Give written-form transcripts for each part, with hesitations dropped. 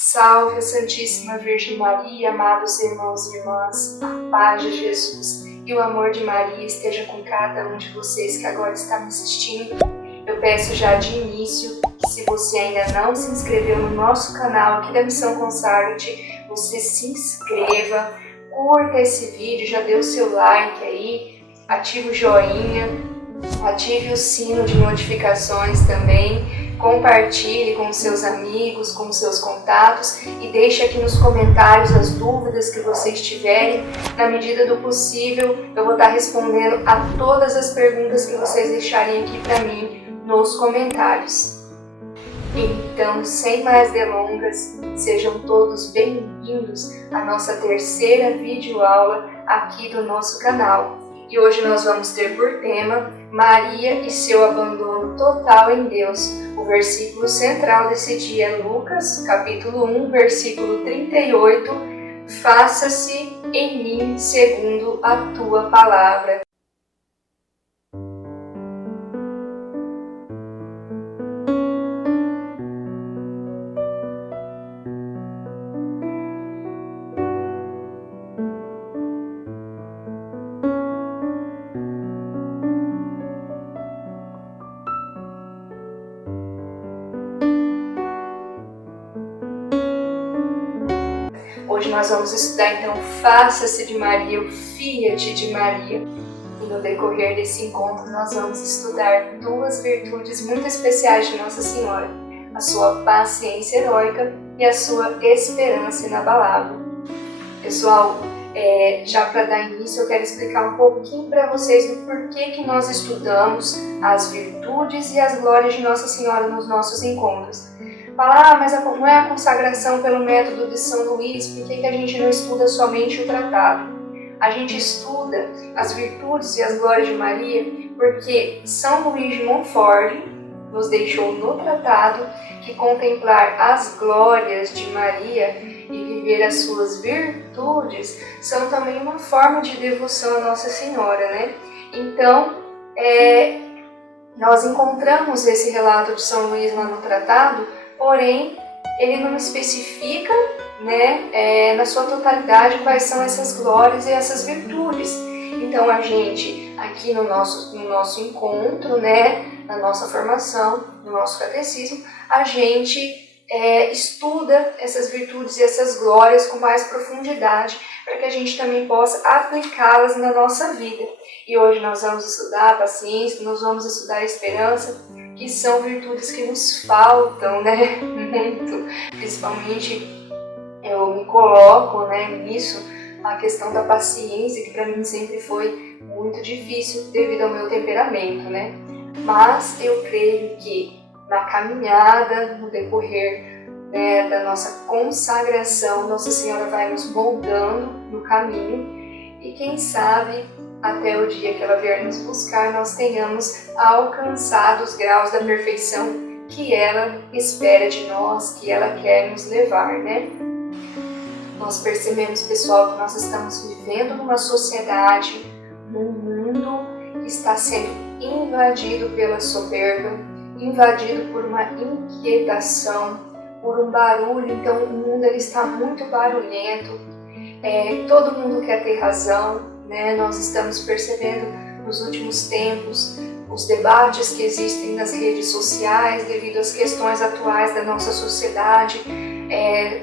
Salve a Santíssima Virgem Maria, amados irmãos e irmãs, a paz de Jesus e o amor de Maria esteja com cada um de vocês que agora está me assistindo. Eu peço já de início que, se você ainda não se inscreveu no nosso canal aqui da Missão Consagre-te, você se inscreva, curta esse vídeo, já dê o seu like aí, ative o joinha, ative o sino de notificações também, compartilhe com seus amigos, com seus contatos e deixe aqui nos comentários as dúvidas que vocês tiverem. Na medida do possível, eu vou estar respondendo a todas as perguntas que vocês deixarem aqui para mim nos comentários. Então, sem mais delongas, sejam todos bem-vindos à nossa terceira videoaula aqui do nosso canal. E hoje nós vamos ter por tema Maria e seu abandono total em Deus. O versículo central desse dia é Lucas, capítulo 1, versículo 38. Faça-se em mim segundo a tua palavra. Hoje nós vamos estudar então Faça-se de Maria, o Fiat de Maria. E no decorrer desse encontro nós vamos estudar duas virtudes muito especiais de Nossa Senhora: a sua paciência heróica e a sua esperança inabalável. Pessoal, já para dar início eu quero explicar um pouquinho para vocês do porquê que nós estudamos as virtudes e as glórias de Nossa Senhora nos nossos encontros. Falar, mas não é a consagração pelo método de São Luís, por que a gente não estuda somente o tratado? A gente estuda as virtudes e as glórias de Maria porque São Luís de Montfort nos deixou no tratado que contemplar as glórias de Maria e viver as suas virtudes são também uma forma de devoção a Nossa Senhora, né? Então, nós encontramos esse relato de São Luís lá no tratado, porém, ele não especifica, na sua totalidade quais são essas glórias e essas virtudes. Então, a gente, aqui no nosso encontro, na nossa formação, no nosso catecismo, a gente estuda essas virtudes e essas glórias com mais profundidade, para que a gente também possa aplicá-las na nossa vida. E hoje nós vamos estudar a paciência, nós vamos estudar a esperança, que são virtudes que nos faltam, muito. Principalmente eu me coloco, nisso, a questão da paciência, que para mim sempre foi muito difícil devido ao meu temperamento, Mas eu creio que na caminhada, no decorrer da nossa consagração, Nossa Senhora vai nos moldando no caminho e quem sabe até o dia que ela vier nos buscar, nós tenhamos alcançado os graus da perfeição que ela espera de nós, que ela quer nos levar, Nós percebemos, pessoal, que nós estamos vivendo numa sociedade, num mundo que está sendo invadido pela soberba, invadido por uma inquietação, por um barulho. Então o mundo ele está muito barulhento, todo mundo quer ter razão, Nós estamos percebendo nos últimos tempos os debates que existem nas redes sociais devido às questões atuais da nossa sociedade,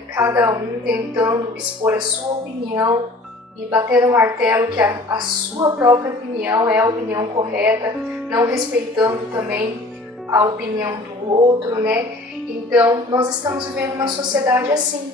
cada um tentando expor a sua opinião e batendo o martelo que a sua própria opinião é a opinião correta, não respeitando também a opinião do outro, Então, nós estamos vivendo uma sociedade assim,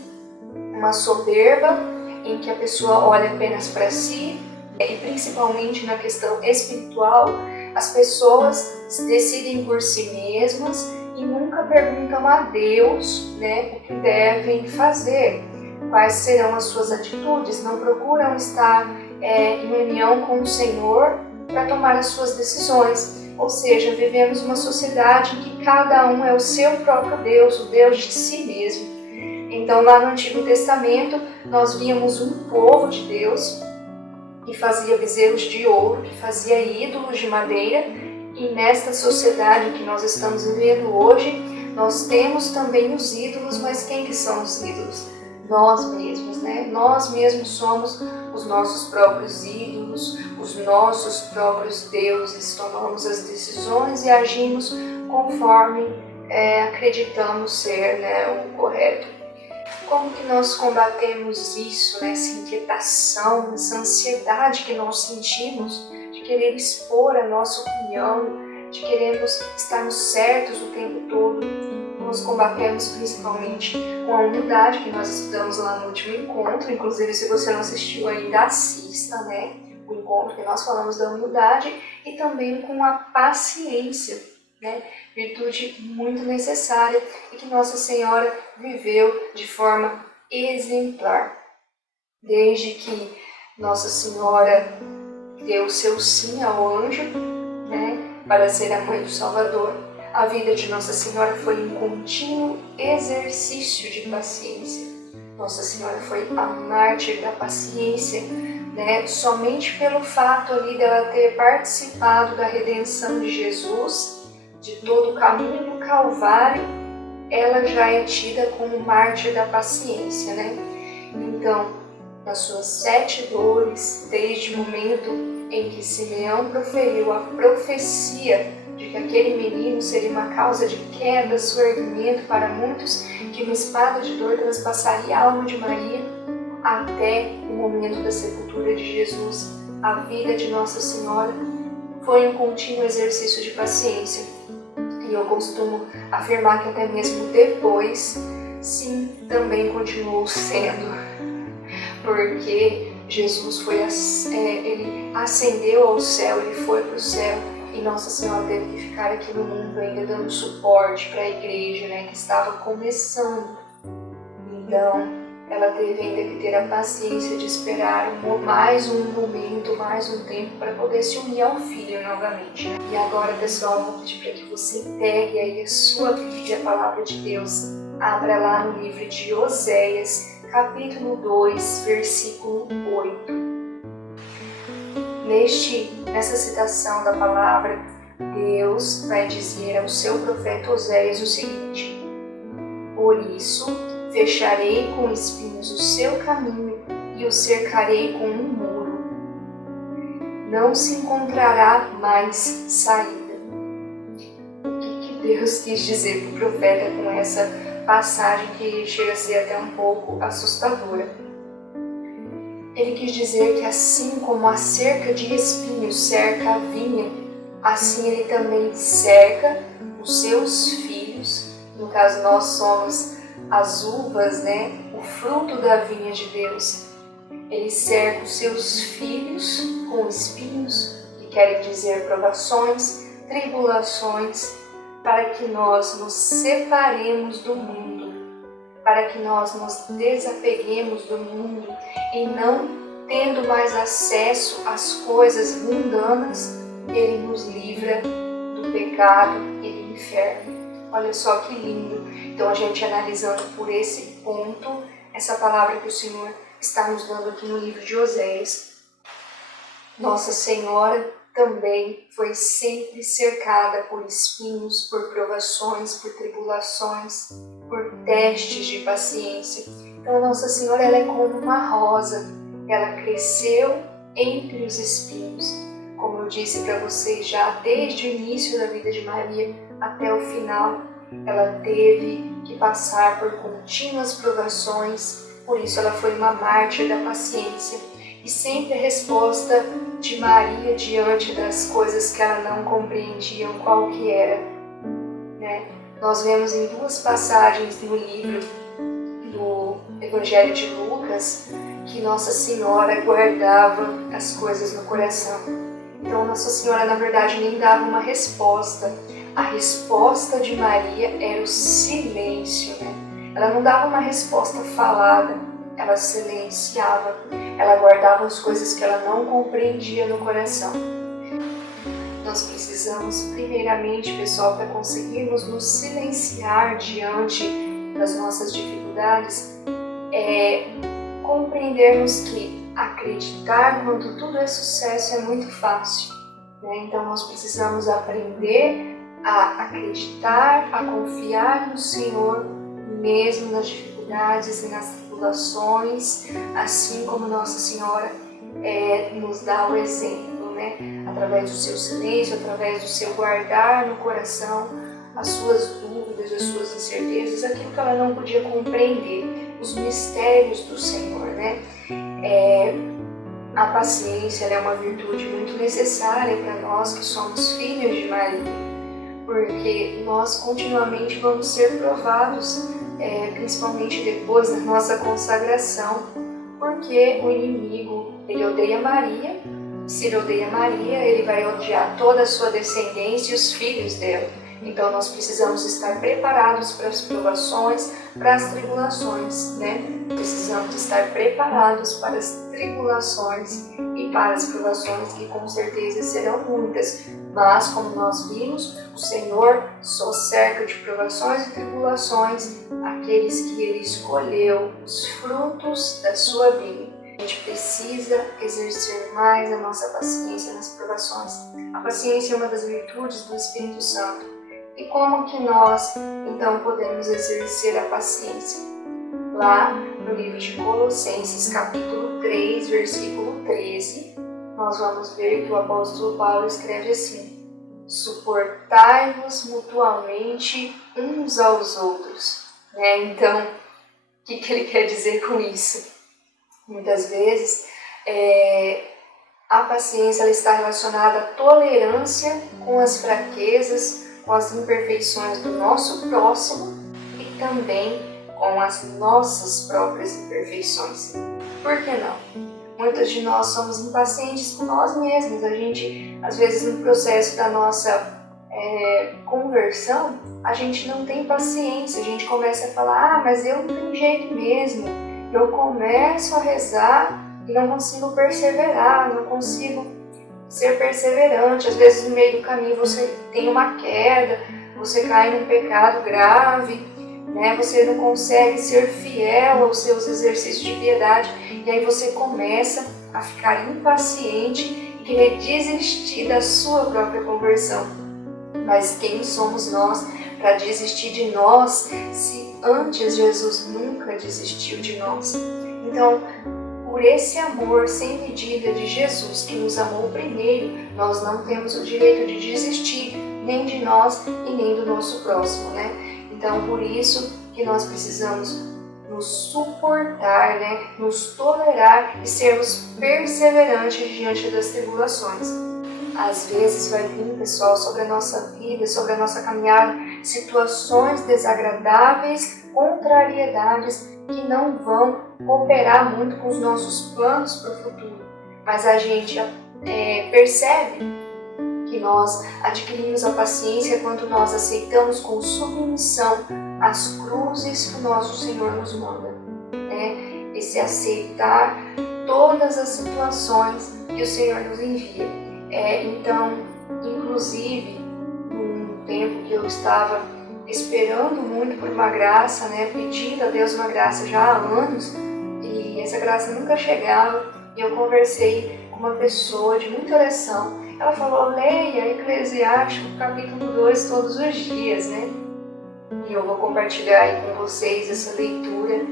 uma soberba em que a pessoa olha apenas para si, e principalmente na questão espiritual, as pessoas decidem por si mesmas e nunca perguntam a Deus, o que devem fazer, quais serão as suas atitudes, não procuram estar em união com o Senhor para tomar as suas decisões. Ou seja, vivemos uma sociedade em que cada um é o seu próprio Deus, o Deus de si mesmo. Então, lá no Antigo Testamento, nós víamos um povo de Deus que fazia bezerros de ouro, que fazia ídolos de madeira, e nesta sociedade que nós estamos vivendo hoje, Nós temos também os ídolos, mas quem que são os ídolos? Nós mesmos, né? Nós mesmos somos os nossos próprios ídolos, os nossos próprios deuses. Tomamos as decisões e agimos conforme acreditamos ser, né, o correto. Como que nós combatemos isso, né? Essa inquietação, essa ansiedade que nós sentimos de querer expor a nossa opinião, de querermos estarmos certos o tempo todo? Nós combatemos principalmente com a humildade, que nós estudamos lá no último encontro. Inclusive, se você não assistiu ainda, assista, né? O encontro que nós falamos da humildade, e também com a paciência, né? Virtude muito necessária e que Nossa Senhora viveu de forma exemplar. Desde que Nossa Senhora deu o seu sim ao anjo, né, para ser a mãe do Salvador, a vida de Nossa Senhora foi um contínuo exercício de paciência. Nossa Senhora foi a mártir da paciência, né? Somente pelo fato ali dela ter participado da redenção de Jesus, de todo o caminho do Calvário, ela já é tida como mártir da paciência, né? Então, nas suas 7 dores, desde o momento em que Simeão proferiu a profecia de que aquele menino seria uma causa de queda, surgimento para muitos, que uma espada de dor transpassaria a alma de Maria, até o momento da sepultura de Jesus, a vida de Nossa Senhora foi um contínuo exercício de paciência. E eu costumo afirmar que até mesmo depois, sim, também continuou sendo, porque Jesus ele ascendeu ao céu, ele foi para o céu, e Nossa Senhora teve que ficar aqui no mundo ainda dando suporte para a igreja, né, que estava começando. Então, ela teve ainda que ter a paciência de esperar mais um momento, mais um tempo, para poder se unir ao Filho novamente. E agora, pessoal, eu vou pedir para que você pegue aí a sua Bíblia, a Palavra de Deus, abra lá no livro de Oséias, capítulo 2, versículo 8. Nessa citação da palavra, Deus vai dizer ao seu profeta Oséias o seguinte: por isso, fecharei com espinhos o seu caminho e o cercarei com um muro. Não se encontrará mais saída. O que Deus quis dizer para o profeta com essa passagem que chega a ser até um pouco assustadora? Ele quis dizer que assim como a cerca de espinhos cerca a vinha, assim ele também cerca os seus filhos. No caso, nós somos as uvas, né? O fruto da vinha de Deus. Ele cerca os seus filhos com espinhos, que querem dizer provações, tribulações, para que nós nos separemos do mundo, para que nós nos desapeguemos do mundo e não tendo mais acesso às coisas mundanas, ele nos livra do pecado e do inferno. Olha só que lindo. Então, a gente analisando por esse ponto, essa palavra que o Senhor está nos dando aqui no livro de Oséias. Nossa Senhora também foi sempre cercada por espinhos, por provações, por tribulações, por testes de paciência. Então, Nossa Senhora, ela é como uma rosa. Ela cresceu entre os espinhos. Como eu disse para vocês já, desde o início da vida de Maria até o final, ela teve que passar por contínuas provações, por isso ela foi uma mártir da paciência. E sempre a resposta de Maria diante das coisas que ela não compreendia qual que era, né? Nós vemos em 2 passagens no livro do Evangelho de Lucas que Nossa Senhora guardava as coisas no coração. Então Nossa Senhora, na verdade, nem dava uma resposta. A resposta de Maria era o silêncio, né? Ela não dava uma resposta falada, ela silenciava. Ela guardava as coisas que ela não compreendia no coração. Nós precisamos, primeiramente, pessoal, para conseguirmos nos silenciar diante das nossas dificuldades, compreendermos que acreditar quando tudo é sucesso é muito fácil, né? Então nós precisamos aprender a acreditar, a confiar no Senhor, mesmo nas dificuldades e nas tribulações, assim como Nossa Senhora nos dá o exemplo, né? Através do seu silêncio, através do seu guardar no coração as suas dúvidas, as suas incertezas, aquilo que ela não podia compreender, os mistérios do Senhor, né? A paciência é uma virtude muito necessária para nós que somos filhos de Maria, porque nós continuamente vamos ser provados, principalmente depois da nossa consagração, porque o inimigo, ele odeia Maria. Se ele odeia Maria, ele vai odiar toda a sua descendência e os filhos dela. Então nós precisamos estar preparados para as provações, para as tribulações, né? Precisamos estar preparados para as tribulações e para as provações, que com certeza serão muitas. Mas, como nós vimos, o Senhor só cerca de provações e tribulações aqueles que Ele escolheu, os frutos da sua vida. A gente precisa exercer mais a nossa paciência nas provações. A paciência é uma das virtudes do Espírito Santo. E como que nós, então, podemos exercer a paciência? Lá no livro de Colossenses, capítulo 3, versículo 13, nós vamos ver que o apóstolo Paulo escreve assim: suportai-vos mutuamente uns aos outros. Então, o que ele quer dizer com isso? Muitas vezes, a paciência ela está relacionada à tolerância com as fraquezas, com as imperfeições do nosso próximo e também com as nossas próprias imperfeições. Por que não? Muitos de nós somos impacientes com nós mesmos. A gente, às vezes, no processo da nossa conversão, a gente não tem paciência. A gente começa a falar, mas eu não tenho jeito mesmo. Eu começo a rezar e não consigo perseverar, não consigo ser perseverante. Às vezes, no meio do caminho, você tem uma queda, você cai num pecado grave, né? Você não consegue ser fiel aos seus exercícios de piedade, e aí você começa a ficar impaciente e querer desistir da sua própria conversão. Mas quem somos nós para desistir de nós, se antes Jesus nunca desistiu de nós? Então, por esse amor sem medida de Jesus, que nos amou primeiro, nós não temos o direito de desistir nem de nós e nem do nosso próximo, né? Então, por isso que nós precisamos nos suportar, né? Nos tolerar e sermos perseverantes diante das tribulações. Às vezes vai vir, pessoal, sobre a nossa vida, sobre a nossa caminhada, situações desagradáveis, contrariedades que não vão cooperar muito com os nossos planos para o futuro. Mas a gente percebe que nós adquirimos a paciência quando nós aceitamos com submissão as cruzes que o nosso Senhor nos manda. Esse aceitar todas as situações que o Senhor nos envia. Então, inclusive, num tempo que eu estava esperando muito por uma graça, pedindo a Deus uma graça já há anos, e essa graça nunca chegava, e eu conversei com uma pessoa de muita oração. Ela falou, leia Eclesiastes capítulo 2 todos os dias, E eu vou compartilhar aí com vocês essa leitura.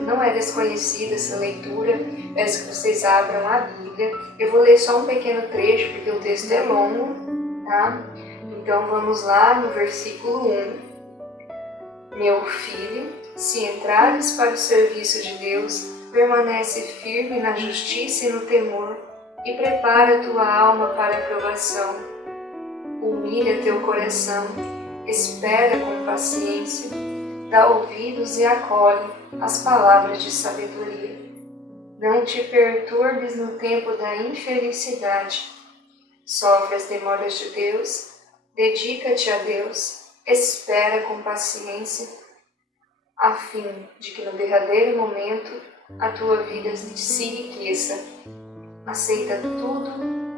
Não é desconhecida essa leitura, peço que vocês abram a Bíblia. Eu vou ler só um pequeno trecho, porque o texto é longo, tá? Então vamos lá no versículo 1. Meu filho, se entrares para o serviço de Deus, permanece firme na justiça e no temor, e prepara tua alma para a provação. Humilha teu coração, espera com paciência, dá ouvidos e acolhe as palavras de sabedoria. Não te perturbes no tempo da infelicidade. Sofre as demoras de Deus, dedica-te a Deus, espera com paciência, a fim de que no derradeiro momento a tua vida se enriqueça. Aceita tudo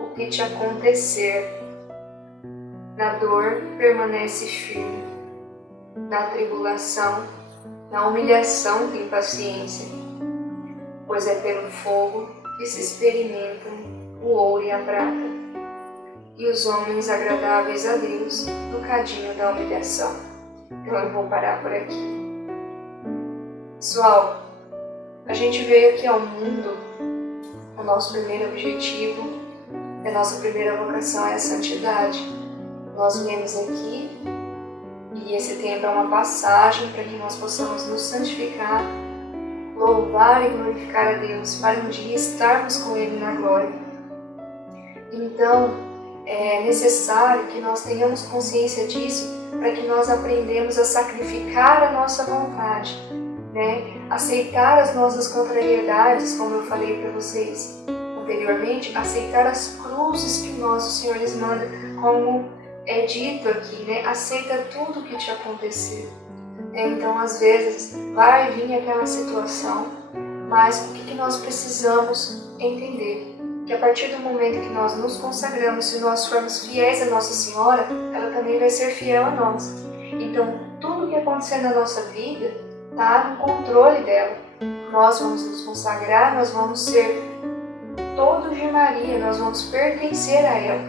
o que te acontecer. Na dor, permanece firme. Na tribulação, na humilhação, tem paciência, pois é pelo fogo que se experimentam o ouro e a prata. e os homens agradáveis a Deus no cadinho da humilhação. Então eu vou parar por aqui. Pessoal, a gente veio aqui ao mundo, o nosso primeiro objetivo, a nossa primeira vocação é a santidade. Nós viemos aqui e esse tempo é uma passagem para que nós possamos nos santificar, louvar e glorificar a Deus para um dia estarmos com Ele na glória. Então, é necessário que nós tenhamos consciência disso para que nós aprendamos a sacrificar a nossa vontade, né? Aceitar as nossas contrariedades, como eu falei para vocês anteriormente, aceitar as cruzes que o nosso Senhor nos manda, como é dito aqui, né? Aceita tudo que te acontecer. Então, às vezes, vai vir aquela situação, mas o que nós precisamos entender? Que a partir do momento que nós nos consagramos, se nós formos fiéis à Nossa Senhora, ela também vai ser fiel a nós. Então, tudo que acontecer na nossa vida está no controle dela. Nós vamos nos consagrar, nós vamos ser todos de Maria, nós vamos pertencer a ela.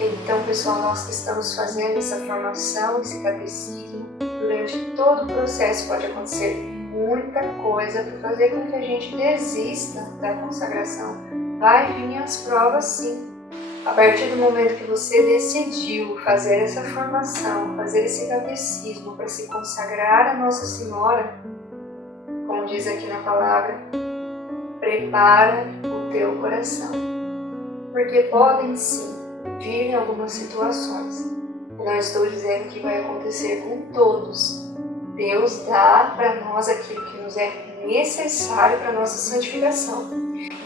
Então, pessoal, nós que estamos fazendo essa formação, esse catecismo, durante todo o processo pode acontecer muita coisa para fazer com que a gente desista da consagração. Vai vir as provas, sim. A partir do momento que você decidiu fazer essa formação, fazer esse catecismo para se consagrar a Nossa Senhora, como diz aqui na palavra, prepara o teu coração. Porque podem sim vir algumas situações. Não estou dizendo que vai acontecer com todos. Deus dá para nós aquilo que nos é necessário para a nossa santificação.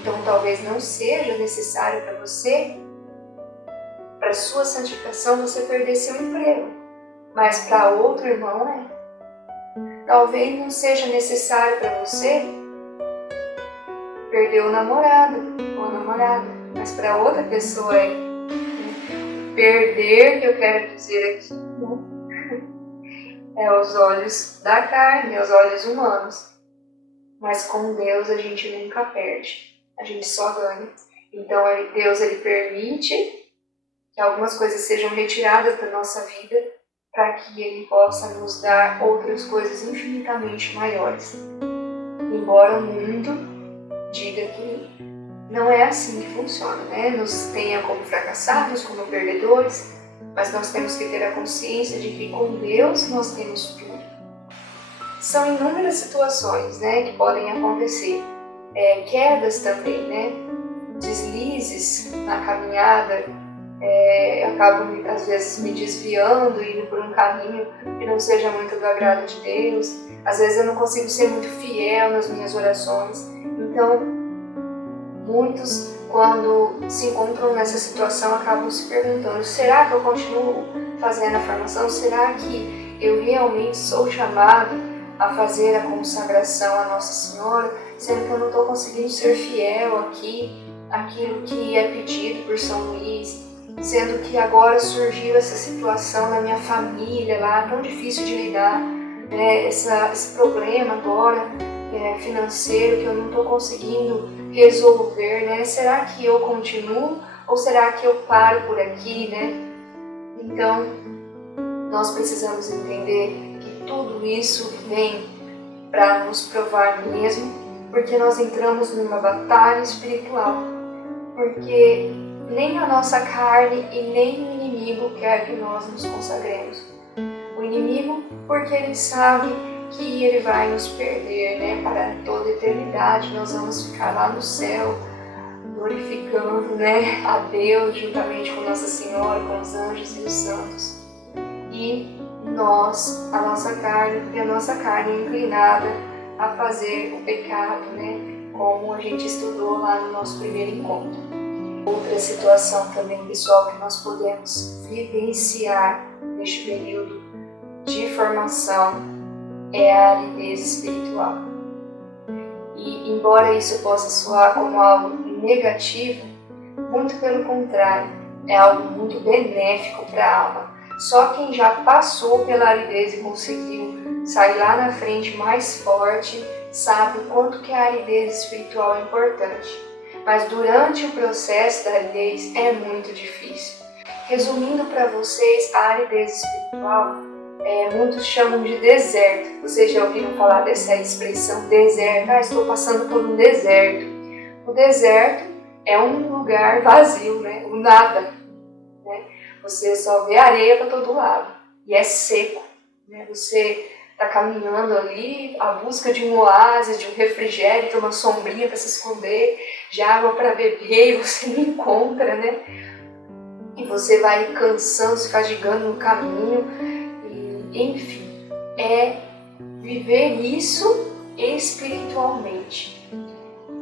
Então talvez não seja necessário para você, para a sua santificação, você perder seu emprego. Mas para outro irmão é. Talvez não seja necessário para você perder o namorado ou a namorada. Mas para outra pessoa é. Perder, que eu quero dizer aqui, é os olhos da carne, é os olhos humanos. Mas com Deus a gente nunca perde, a gente só ganha. Então Deus ele permite que algumas coisas sejam retiradas da nossa vida para que Ele possa nos dar outras coisas infinitamente maiores. Embora o mundo diga que não é assim que funciona, né? Nos tenha como fracassados, como perdedores, mas nós temos que ter a consciência de que com Deus nós temos tudo. São inúmeras situações, né, que podem acontecer. Quedas também, né? Deslizes na caminhada, eu acabo às vezes me desviando, indo por um caminho que não seja muito do agrado de Deus. Às vezes eu não consigo ser muito fiel nas minhas orações. Então, muitos, quando se encontram nessa situação, acabam se perguntando: será que eu continuo fazendo a formação? Será que eu realmente sou chamado a fazer a consagração à Nossa Senhora, sendo que eu não estou conseguindo ser fiel aqui, aquilo que é pedido por São Luís, sendo que agora surgiu essa situação na minha família lá, tão difícil de lidar, né? Esse problema agora financeiro que eu não estou conseguindo resolver, né? Será que eu continuo ou será que eu paro por aqui, né? Então, nós precisamos entender que tudo isso vem para nos provar mesmo, porque nós entramos numa batalha espiritual, porque nem a nossa carne e nem o inimigo quer que nós nos consagremos. O inimigo, porque ele sabe que ele vai nos perder, né, para toda a eternidade. Nós vamos ficar lá no céu, glorificando, né, a Deus juntamente com Nossa Senhora, com os anjos e os santos. E nós, a nossa carne, porque a nossa carne é inclinada a fazer o pecado, né, como a gente estudou lá no nosso primeiro encontro. Outra situação também, pessoal, que nós podemos vivenciar neste período de formação é a aridez espiritual. E embora isso possa soar como algo negativo, muito pelo contrário, é algo muito benéfico para a alma. Só quem já passou pela aridez e conseguiu sair lá na frente mais forte, sabe o quanto que a aridez espiritual é importante. Mas durante o processo da aridez é muito difícil. Resumindo para vocês, a aridez espiritual, muitos chamam de deserto. Vocês já ouviram falar dessa expressão deserto? Estou passando por um deserto. O deserto é um lugar vazio, né? O nada. Né? Você só vê areia para todo lado e é seco. Né? Você está caminhando ali à busca de um oásis, de um refrigério, de uma sombrinha para se esconder, de água para beber, e você não encontra, né? E você vai cansando, se fadigando no caminho, e, enfim, é viver isso espiritualmente.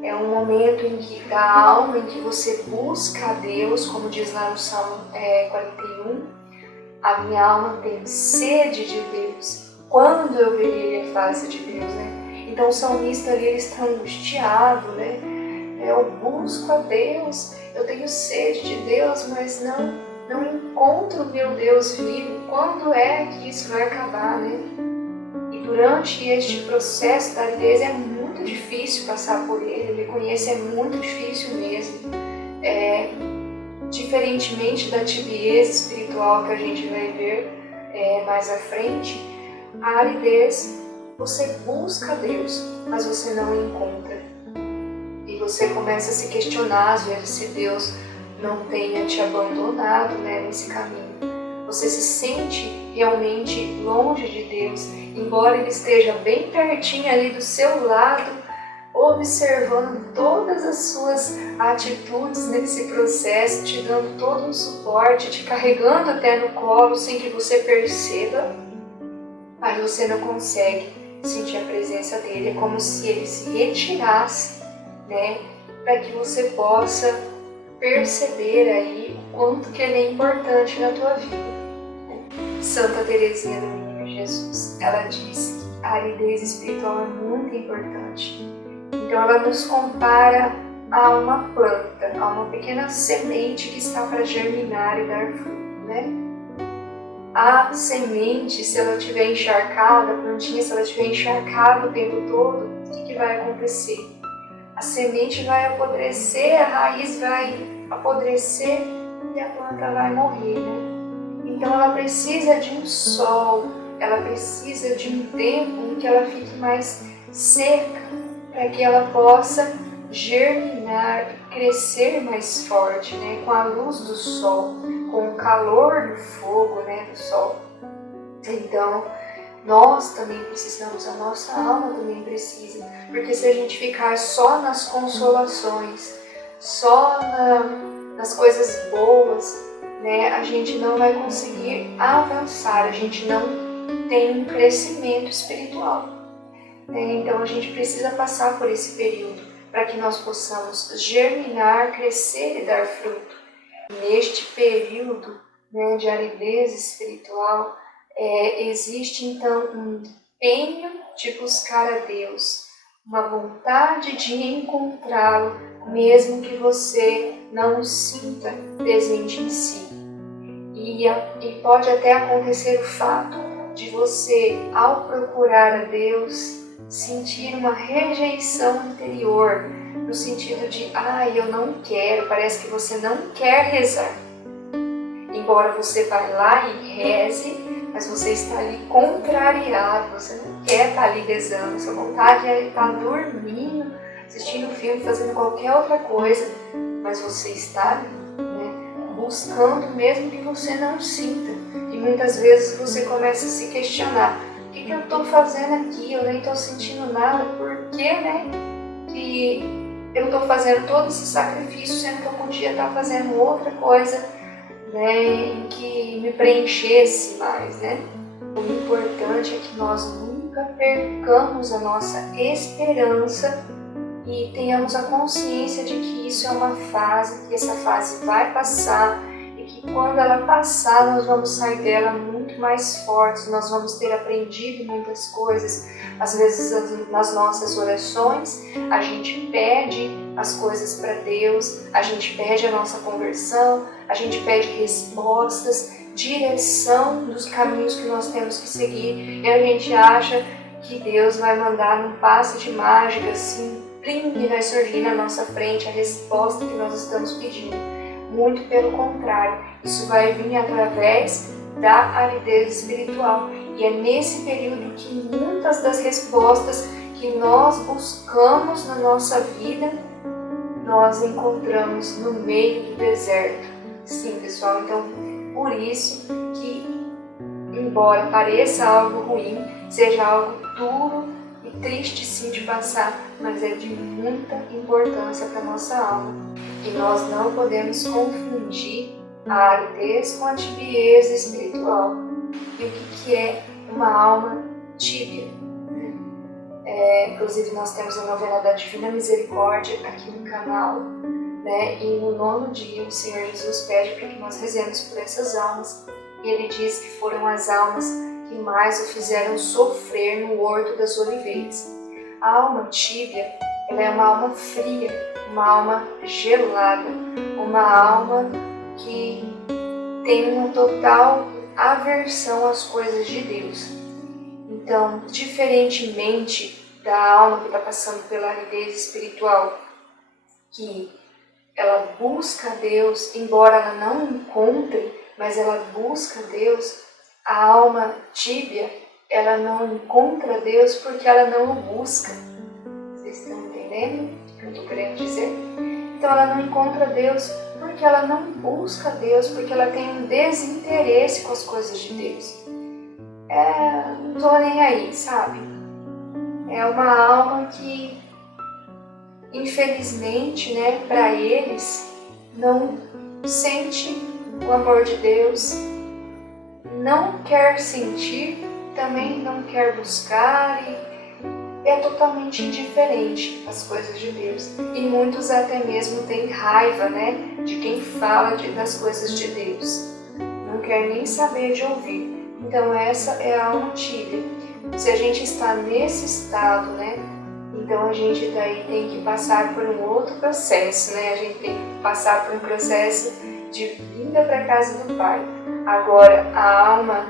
É um momento da alma em que você busca a Deus, como diz lá no Salmo 41, a minha alma tem sede de Deus. Quando eu veria a face de Deus, né? Então o salmista ali, ele está angustiado, né? Eu busco a Deus, eu tenho sede de Deus, mas não encontro o meu Deus vivo. Quando é que isso vai acabar, né? E durante este processo da aridez é muito difícil passar por ele, reconhecer, é muito difícil mesmo. Diferentemente da tibieza espiritual que a gente vai ver mais à frente, a aridez, você busca Deus, mas você não o encontra. E você começa a se questionar, às vezes, se Deus não tenha te abandonado, né, nesse caminho. Você se sente realmente longe de Deus, embora Ele esteja bem pertinho ali do seu lado, observando todas as suas atitudes nesse processo, te dando todo um suporte, te carregando até no colo sem que você perceba. Mas você não consegue sentir a presença dele, é como se ele se retirasse, né, para que você possa perceber aí o quanto que ele é importante na tua vida. Santa Teresinha do Menino Jesus, ela diz que a aridez espiritual é muito importante. Então ela nos compara a uma planta, a uma pequena semente que está para germinar e dar fruto, né? A semente, se ela estiver encharcada, a plantinha, se ela estiver encharcada o tempo todo, o que vai acontecer? A semente vai apodrecer, a raiz vai apodrecer e a planta vai morrer, né? Então ela precisa de um sol, ela precisa de um tempo em que ela fique mais seca, para que ela possa germinar, crescer mais forte, né? Com a luz do sol, com o calor do fogo, né, do sol. Então, nós também precisamos, a nossa alma também precisa, porque se a gente ficar só nas consolações, só nas coisas boas, né, a gente não vai conseguir avançar, a gente não tem um crescimento espiritual. Então, a gente precisa passar por esse período para que nós possamos germinar, crescer e dar fruto. Neste período, né, de aridez espiritual, existe então um empenho de buscar a Deus, uma vontade de encontrá-lo, mesmo que você não o sinta presente em si. E pode até acontecer o fato de você, ao procurar a Deus, sentir uma rejeição interior, no sentido de, eu não quero, parece que você não quer rezar. Embora você vá lá e reze, mas você está ali contrariado, você não quer estar ali rezando, sua vontade é estar dormindo, assistindo filme, fazendo qualquer outra coisa, mas você está ali, né, buscando mesmo que você não sinta. E muitas vezes você começa a se questionar, o que eu estou fazendo aqui? Eu nem estou sentindo nada, por que, né, que eu estou fazendo todo esse sacrifício, sendo que eu podia estar fazendo outra coisa, né, em que me preenchesse mais, né? O importante é que nós nunca percamos a nossa esperança e tenhamos a consciência de que isso é uma fase, que essa fase vai passar e que quando ela passar nós vamos sair dela muito mais fortes, nós vamos ter aprendido muitas coisas. Às vezes nas nossas orações a gente pede as coisas para Deus, a gente pede a nossa conversão, a gente pede respostas, direção dos caminhos que nós temos que seguir, e a gente acha que Deus vai mandar num passe de mágica, assim, plim, e vai surgir na nossa frente a resposta que nós estamos pedindo. Muito pelo contrário, isso vai vir através da aridez espiritual. E é nesse período que muitas das respostas que nós buscamos na nossa vida, nós encontramos no meio do deserto. Sim, pessoal, então por isso que, embora pareça algo ruim, seja algo duro e triste sim de passar, mas é de muita importância para a nossa alma. E nós não podemos confundir a aridez com a tibieza espiritual. E o que é uma alma tíbia? Inclusive nós temos a novena da Divina Misericórdia aqui no canal, né? E no 9º dia o Senhor Jesus pede para que nós rezemos por essas almas. E Ele diz que foram as almas que mais o fizeram sofrer no Horto das Oliveiras. A alma tíbia, ela é uma alma fria, uma alma gelada, uma alma que tem uma total aversão às coisas de Deus. Então, diferentemente da alma que está passando pela aridez espiritual, que ela busca Deus, embora ela não encontre, mas ela busca Deus, a alma tíbia, ela não encontra Deus porque ela não o busca. Vocês estão entendendo o que eu estou querendo dizer? Então ela não encontra Deus porque ela não busca Deus, porque ela tem um desinteresse com as coisas de Deus. Não estou nem aí, sabe? É uma alma que, infelizmente, né, para eles, não sente o amor de Deus, não quer sentir, também não quer buscar e é totalmente indiferente às coisas de Deus. E muitos até mesmo têm raiva, né, de quem fala das coisas de Deus. Não quer nem saber de ouvir. Então essa é a alma tíbia. Se a gente está nesse estado, né, então a gente daí tem que passar por um outro processo, né? A gente tem que passar por um processo de vinda para a casa do Pai. Agora, a alma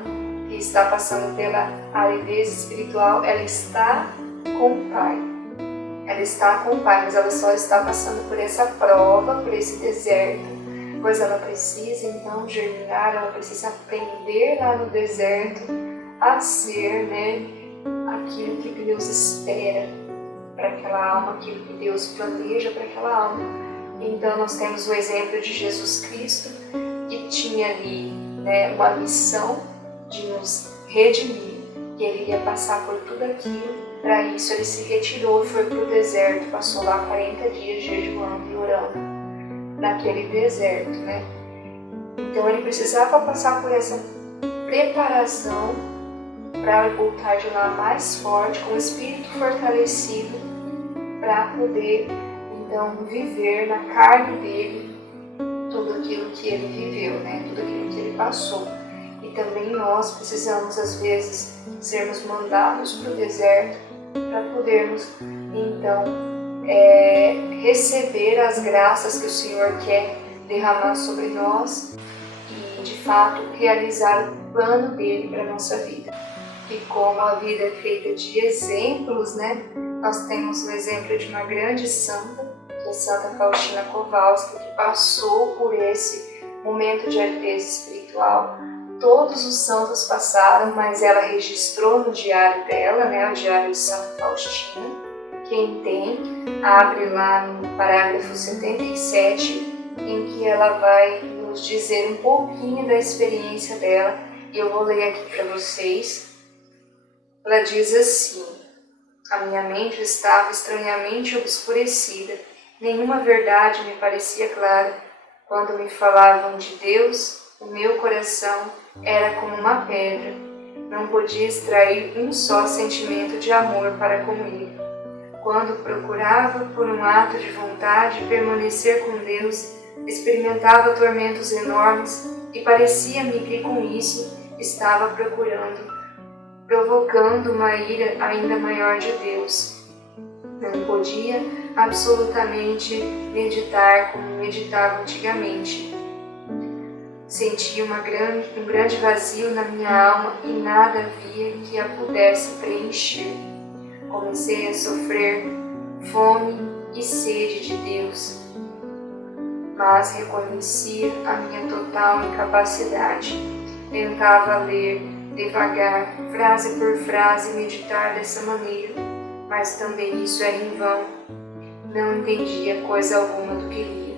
que está passando pela aridez espiritual, ela está com o Pai. Ela está com o Pai, mas ela só está passando por essa prova, por esse deserto, pois ela precisa então germinar, ela precisa aprender lá no deserto a ser, né, aquilo que Deus espera para aquela alma, aquilo que Deus planeja para aquela alma. Então nós temos o exemplo de Jesus Cristo, que tinha ali, né, uma missão de nos redimir, e ele ia passar por tudo aquilo. Para isso ele se retirou, foi para o deserto, passou lá 40 dias jejuando e orando naquele deserto, né? Então ele precisava passar por essa preparação para voltar de lá mais forte, com o espírito fortalecido, para poder então viver na carne dele tudo aquilo que ele viveu, né? Tudo aquilo que ele passou. E também nós precisamos às vezes sermos mandados para o deserto para podermos então receber as graças que o Senhor quer derramar sobre nós e de fato realizar o plano dele para a nossa vida. E como a vida é feita de exemplos, né? Nós temos o exemplo de uma grande santa, que é Santa Faustina Kowalska, que passou por esse momento de aridez espiritual. Todos os santos passaram, mas ela registrou no diário dela, né? O diário de Santa Faustina. Quem tem, abre lá no parágrafo 77, em que ela vai nos dizer um pouquinho da experiência dela. E eu vou ler aqui para vocês. Ela diz assim: a minha mente estava estranhamente obscurecida, nenhuma verdade me parecia clara. Quando me falavam de Deus, o meu coração era como uma pedra. Não podia extrair um só sentimento de amor para com Ele. Quando procurava, por um ato de vontade, permanecer com Deus, experimentava tormentos enormes e parecia-me que com isso estava provocando uma ira ainda maior de Deus. Não podia absolutamente meditar como meditava antigamente. Sentia um grande vazio na minha alma e nada havia que a pudesse preencher. Comecei a sofrer fome e sede de Deus. mas reconhecia a minha total incapacidade. Tentava ler devagar, frase por frase, e meditar dessa maneira, mas também isso era em vão. Não entendia coisa alguma do que lia.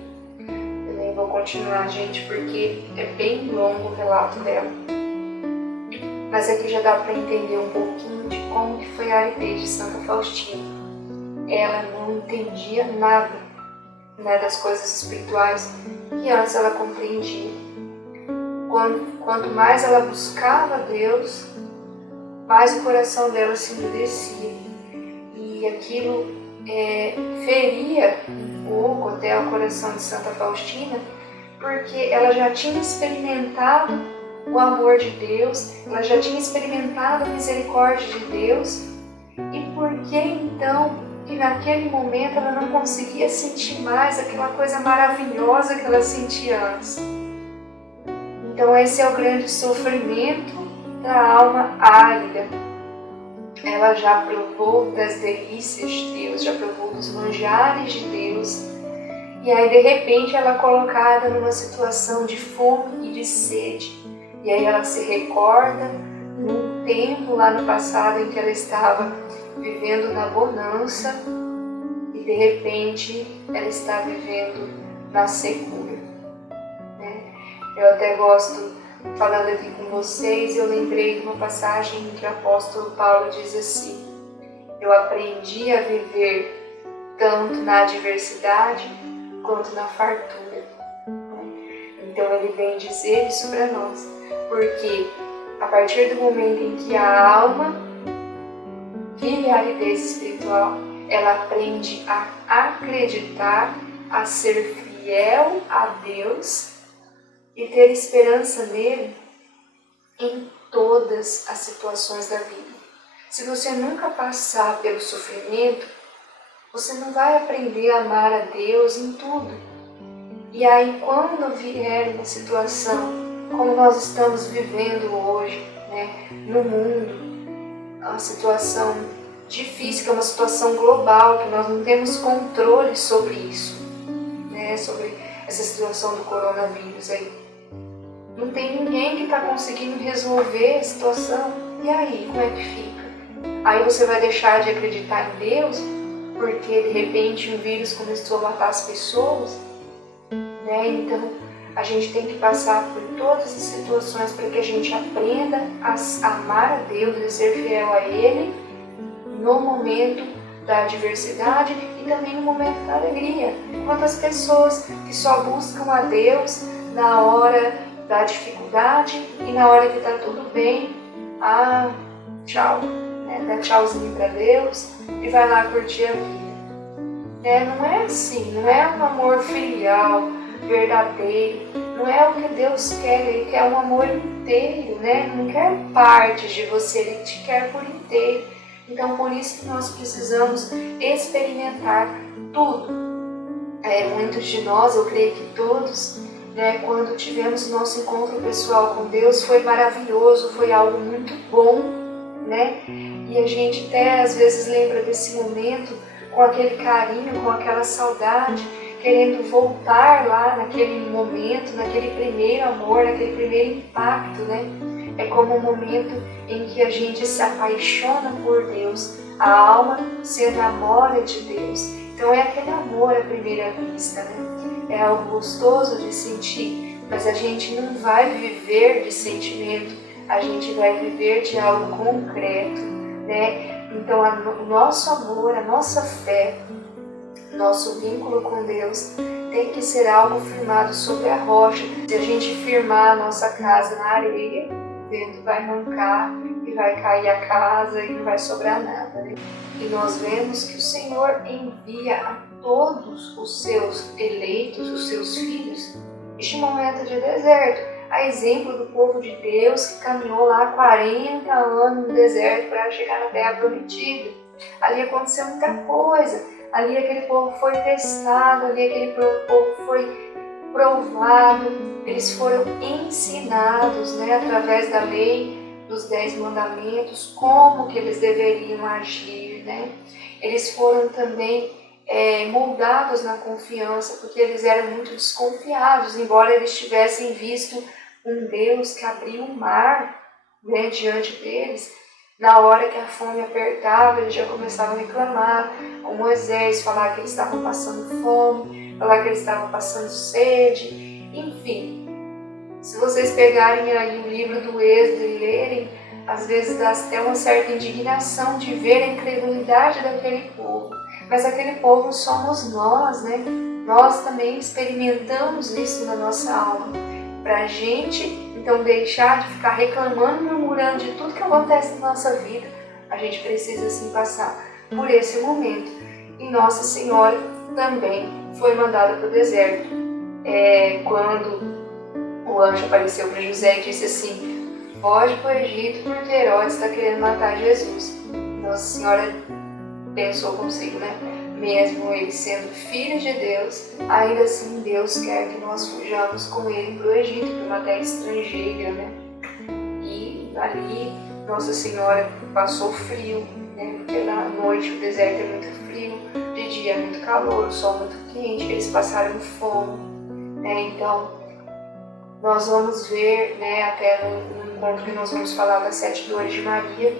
Eu nem vou continuar, gente, porque é bem longo o relato dela. Mas aqui já dá para entender um pouquinho de como que foi a aridez de Santa Faustina. Ela não entendia nada, né, das coisas espirituais que antes ela compreendia. Quanto mais ela buscava Deus, mais o coração dela se endurecia. E aquilo feria um pouco até o coração de Santa Faustina, porque ela já tinha experimentado o amor de Deus, ela já tinha experimentado a misericórdia de Deus, e por que então que naquele momento ela não conseguia sentir mais aquela coisa maravilhosa que ela sentia antes? Então esse é o grande sofrimento da alma árida. Ela já provou das delícias de Deus, já provou dos manjares de Deus, e aí de repente ela é colocada numa situação de fome e de sede. E aí ela se recorda num tempo lá no passado em que ela estava vivendo na bonança e de repente ela está vivendo na secura. Eu até gosto, falando aqui com vocês, eu lembrei de uma passagem em que o apóstolo Paulo diz assim: eu aprendi a viver tanto na adversidade quanto na fartura. Então ele vem dizer isso para nós, porque a partir do momento em que a alma vive a aridez espiritual, ela aprende a acreditar, a ser fiel a Deus e ter esperança nele em todas as situações da vida. Se você nunca passar pelo sofrimento, você não vai aprender a amar a Deus em tudo. E aí quando vier uma situação como nós estamos vivendo hoje, né, no mundo, uma situação difícil, que é uma situação global, que nós não temos controle sobre isso, né, sobre essa situação do coronavírus aí. Não tem ninguém que está conseguindo resolver a situação. E aí, como é que fica? Aí você vai deixar de acreditar em Deus porque de repente um vírus começou a matar as pessoas? Né? Então, a gente tem que passar por todas as situações para que a gente aprenda a amar a Deus e ser fiel a Ele no momento da adversidade e também no momento da alegria. Quantas pessoas que só buscam a Deus na hora da dificuldade e na hora que está tudo bem, tchau, né? Dá tchauzinho para Deus e vai lá curtir a vida. Não é assim, não é um amor filial, verdadeiro, não é o que Deus quer, Ele quer um amor inteiro, né? Não quer partes de você, Ele te quer por inteiro. Então por isso que nós precisamos experimentar tudo. Muitos de nós, eu creio que todos, né, quando tivemos nosso encontro pessoal com Deus, foi maravilhoso, foi algo muito bom, né? E a gente até às vezes lembra desse momento com aquele carinho, com aquela saudade, querendo voltar lá naquele momento, naquele primeiro amor, naquele primeiro impacto, né? É como um momento em que a gente se apaixona por Deus, a alma se enamora de Deus. Então é aquele amor à primeira vista, né? É algo gostoso de sentir, mas a gente não vai viver de sentimento, a gente vai viver de algo concreto, né? Então o nosso amor, a nossa fé, nosso vínculo com Deus tem que ser algo firmado sobre a rocha. Se a gente firmar a nossa casa na areia, o vento vai arrancar e vai cair a casa e não vai sobrar nada, né? E nós vemos que o Senhor envia a todos os seus eleitos, os seus filhos, este momento de deserto. A exemplo do povo de Deus que caminhou lá 40 anos no deserto para chegar na terra prometida. Ali aconteceu muita coisa, ali aquele povo foi testado, ali aquele povo foi provado, eles foram ensinados, né, através da lei dos 10 mandamentos, como que eles deveriam agir, né? Eles foram também moldados na confiança, porque eles eram muito desconfiados, embora eles tivessem visto um Deus que abriu o mar, né, diante deles. Na hora que a fome apertava, eles já começavam a reclamar com Moisés, falar que eles estavam passando fome, falar que eles estavam passando sede, enfim. Se vocês pegarem aí o livro do Êxodo e lerem, às vezes dá até uma certa indignação de ver a incredulidade daquele povo. Mas aquele povo somos nós, né? Nós também experimentamos isso na nossa alma. Para a gente, então, deixar de ficar reclamando, murmurando de tudo que acontece na nossa vida, a gente precisa sim passar por esse momento. E Nossa Senhora também foi mandada para o deserto. Quando o anjo apareceu para José e disse assim: foge para o Egito porque Herodes está querendo matar Jesus. Nossa Senhora pensou consigo, né? Mesmo ele sendo filho de Deus, ainda assim Deus quer que nós fujamos com ele para o Egito, para uma terra estrangeira, né? E ali Nossa Senhora passou frio, né? Porque na noite o deserto é muito frio, de dia é muito calor, o sol muito quente, eles passaram fome, né? Então nós vamos ver, né, até no encontro que nós vamos falar das 7 dores de Maria,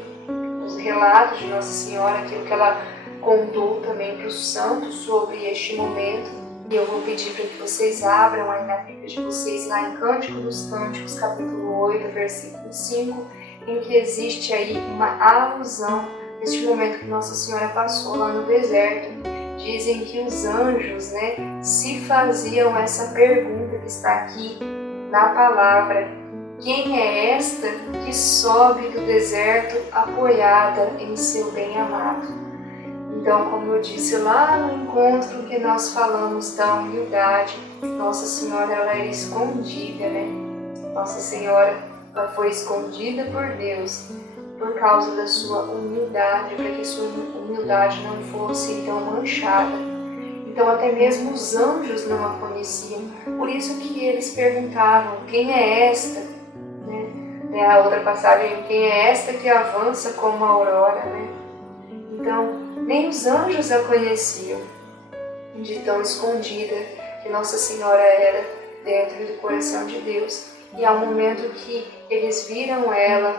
os relatos de Nossa Senhora, aquilo que ela contou também para os santos sobre este momento. E eu vou pedir para que vocês abram aí na Bíblia de vocês, lá em Cântico dos Cânticos, capítulo 8, versículo 5, em que existe aí uma alusão neste momento que Nossa Senhora passou lá no deserto. Dizem que os anjos, né, se faziam essa pergunta que está aqui na palavra: quem é esta que sobe do deserto apoiada em seu bem-amado? Então, como eu disse lá no encontro que nós falamos da humildade, Nossa Senhora ela é escondida, né? Nossa Senhora ela foi escondida por Deus por causa da sua humildade, para que sua humildade não fosse então manchada. Então até mesmo os anjos não a conheciam, por isso que eles perguntavam: quem é esta? Né? A outra passagem: quem é esta que avança como a aurora? Né? Então nem os anjos a conheciam, de tão escondida que Nossa Senhora era dentro do coração de Deus. E ao momento que eles viram ela,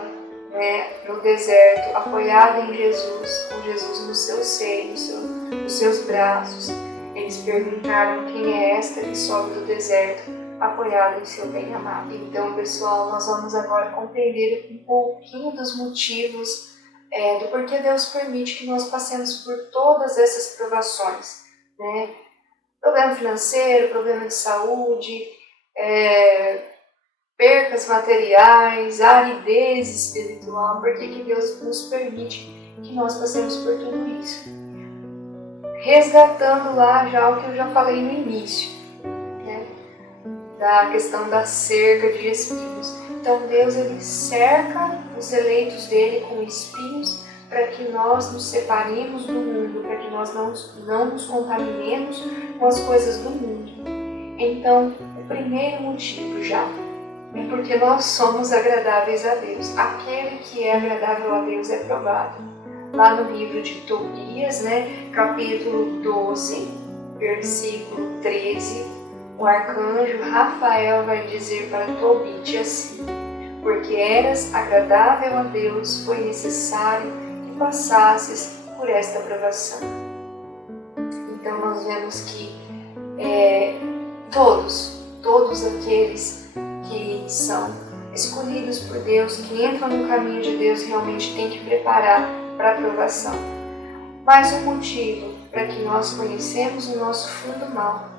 né, no deserto, apoiada em Jesus, com Jesus no seu seio, nos seus braços, eles perguntaram: quem é esta que sobe do deserto, apoiada em seu bem-amado? Então, pessoal, nós vamos agora compreender um pouquinho dos motivos do porquê Deus permite que nós passemos por todas essas provações, né? Problema financeiro, problema de saúde, percas materiais, aridez espiritual. Por que Deus nos permite que nós passemos por tudo isso? Resgatando lá já o que eu já falei no início, né? Da questão da cerca de espinhos. Então Deus ele cerca os eleitos dele com espinhos para que nós nos separemos do mundo, para que nós não nos contaminemos com as coisas do mundo. Então, o primeiro motivo já é porque nós somos agradáveis a Deus. Aquele que é agradável a Deus é provado. Lá no livro de Tobias, né, capítulo 12, versículo 13, o arcanjo Rafael vai dizer para Tobit assim: porque eras agradável a Deus, foi necessário que passasses por esta provação. Então nós vemos que todos aqueles que são escolhidos por Deus, que entram no caminho de Deus, realmente têm que preparar para a provação. Mas o motivo para que nós conhecemos o nosso fundo mal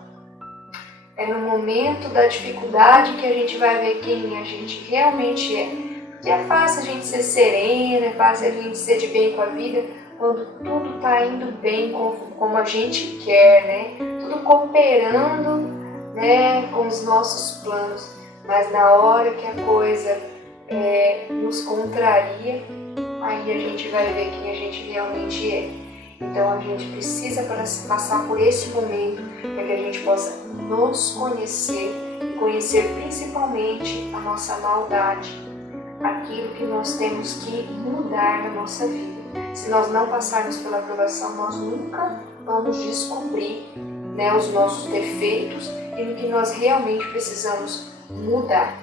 é no momento da dificuldade que a gente vai ver quem a gente realmente é. Porque é fácil a gente ser serena, é fácil a gente ser de bem com a vida quando tudo está indo bem como a gente quer, né? Tudo cooperando, né, com os nossos planos. Mas na hora que a coisa nos contraria, aí a gente vai ver quem a gente realmente é. Então a gente precisa passar por esse momento para que a gente possa nos conhecer e conhecer principalmente a nossa maldade, aquilo que nós temos que mudar na nossa vida. Se nós não passarmos pela provação, nós nunca vamos descobrir, né, os nossos defeitos e no que nós realmente precisamos mudar.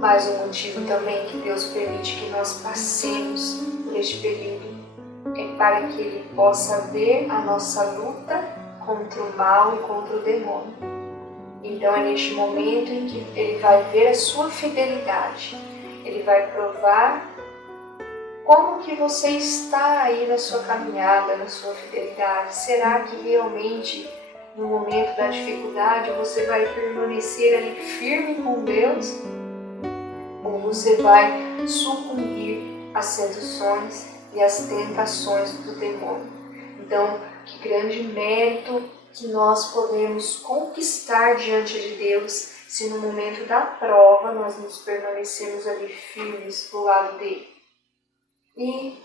Mais um motivo também que Deus permite que nós passemos por este período é para que Ele possa ver a nossa luta contra o mal e contra o demônio. Então é neste momento em que Ele vai ver a sua fidelidade, Ele vai provar como que você está aí na sua caminhada, na sua fidelidade. Será que realmente no momento da dificuldade você vai permanecer ali firme com Deus? Ou você vai sucumbir às seduções e às tentações do demônio? Então, que grande mérito que nós podemos conquistar diante de Deus se no momento da prova nós nos permanecemos ali firmes do lado dele. E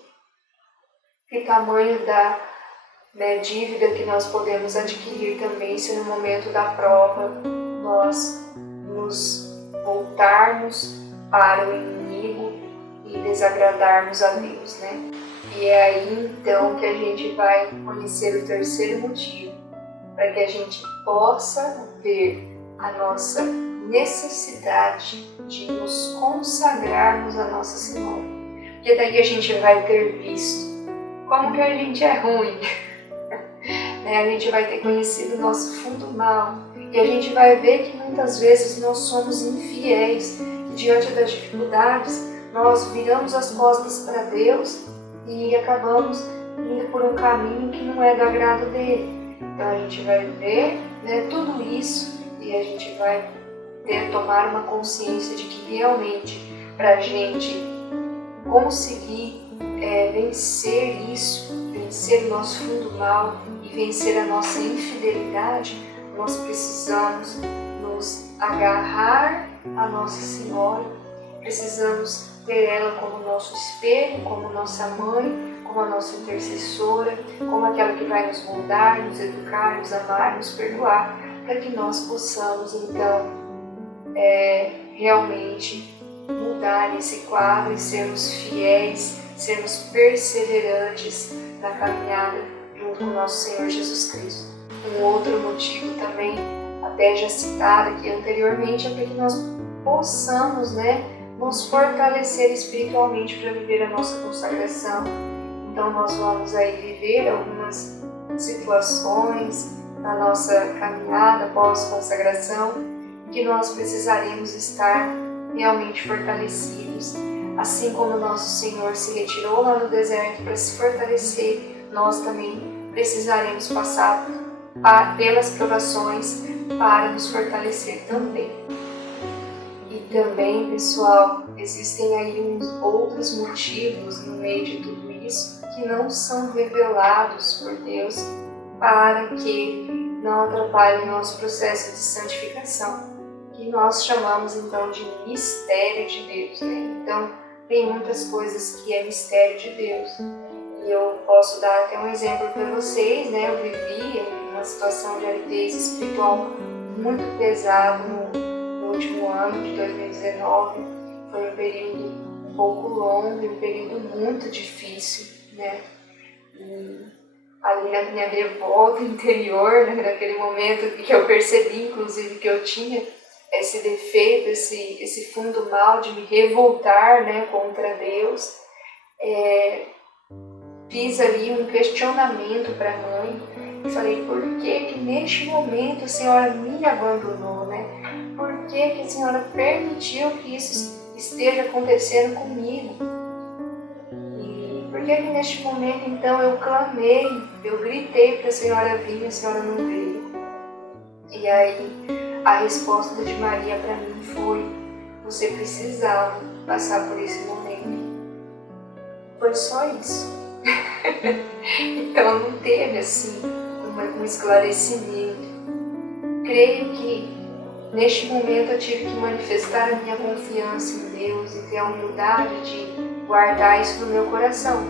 que tamanho da dívida que nós podemos adquirir também se no momento da prova nós nos voltarmos para o inimigo e desagradarmos a Deus, né? E é aí então que a gente vai conhecer o terceiro motivo, para que a gente possa ver a nossa necessidade de nos consagrarmos a Nossa Senhora. Porque daí a gente vai ter visto como que a gente é ruim, né? A gente vai ter conhecido o nosso fundo mal e a gente vai ver que muitas vezes nós somos infiéis, que diante das dificuldades nós viramos as costas para Deus e acabamos indo por um caminho que não é do agrado dele. Então a gente vai ver, né, tudo isso e a gente vai tomar uma consciência de que realmente para a gente conseguir vencer isso, vencer o nosso fundo mal e vencer a nossa infidelidade, nós precisamos nos agarrar à Nossa Senhora, precisamos ter ela como nosso espelho, como nossa mãe, como a nossa intercessora, como aquela que vai nos moldar, nos educar, nos amar, nos perdoar, para que nós possamos então realmente mudar esse quadro e sermos fiéis, sermos perseverantes na caminhada junto com o nosso Senhor Jesus Cristo. Um outro motivo também, até já citado aqui anteriormente, é para que nós possamos, nos fortalecer espiritualmente para viver a nossa consagração. Então nós vamos aí viver algumas situações na nossa caminhada pós-consagração que nós precisaremos estar realmente fortalecidos. Assim como nosso Senhor se retirou lá no deserto para se fortalecer, nós também precisaremos passar pelas provações para nos fortalecer também. E também, pessoal, existem aí uns outros motivos no meio de tudo isso que não são revelados por Deus para que não atrapalhem o nosso processo de santificação, que nós chamamos então de mistério de Deus, né? Então, tem muitas coisas que é mistério de Deus. E eu posso dar até um exemplo para vocês, né? Eu vivi uma situação de aridez espiritual muito pesada no último ano de 2019. Foi um período um pouco longo e um período muito difícil, né? E ali na minha revolta interior, né? Naquele momento que eu percebi, inclusive, que eu tinha esse defeito, esse fundo mal de me revoltar, né, contra Deus, fiz ali um questionamento para a mãe e falei, por que neste momento a senhora me abandonou, né? Por que a senhora permitiu que isso esteja acontecendo comigo? E por que neste momento então eu clamei, eu gritei para a senhora vir e a senhora não veio? E aí a resposta de Maria para mim foi, você precisava passar por esse momento. Foi só isso. Então não teve assim um esclarecimento. Creio que neste momento eu tive que manifestar a minha confiança em Deus e ter a humildade de guardar isso no meu coração.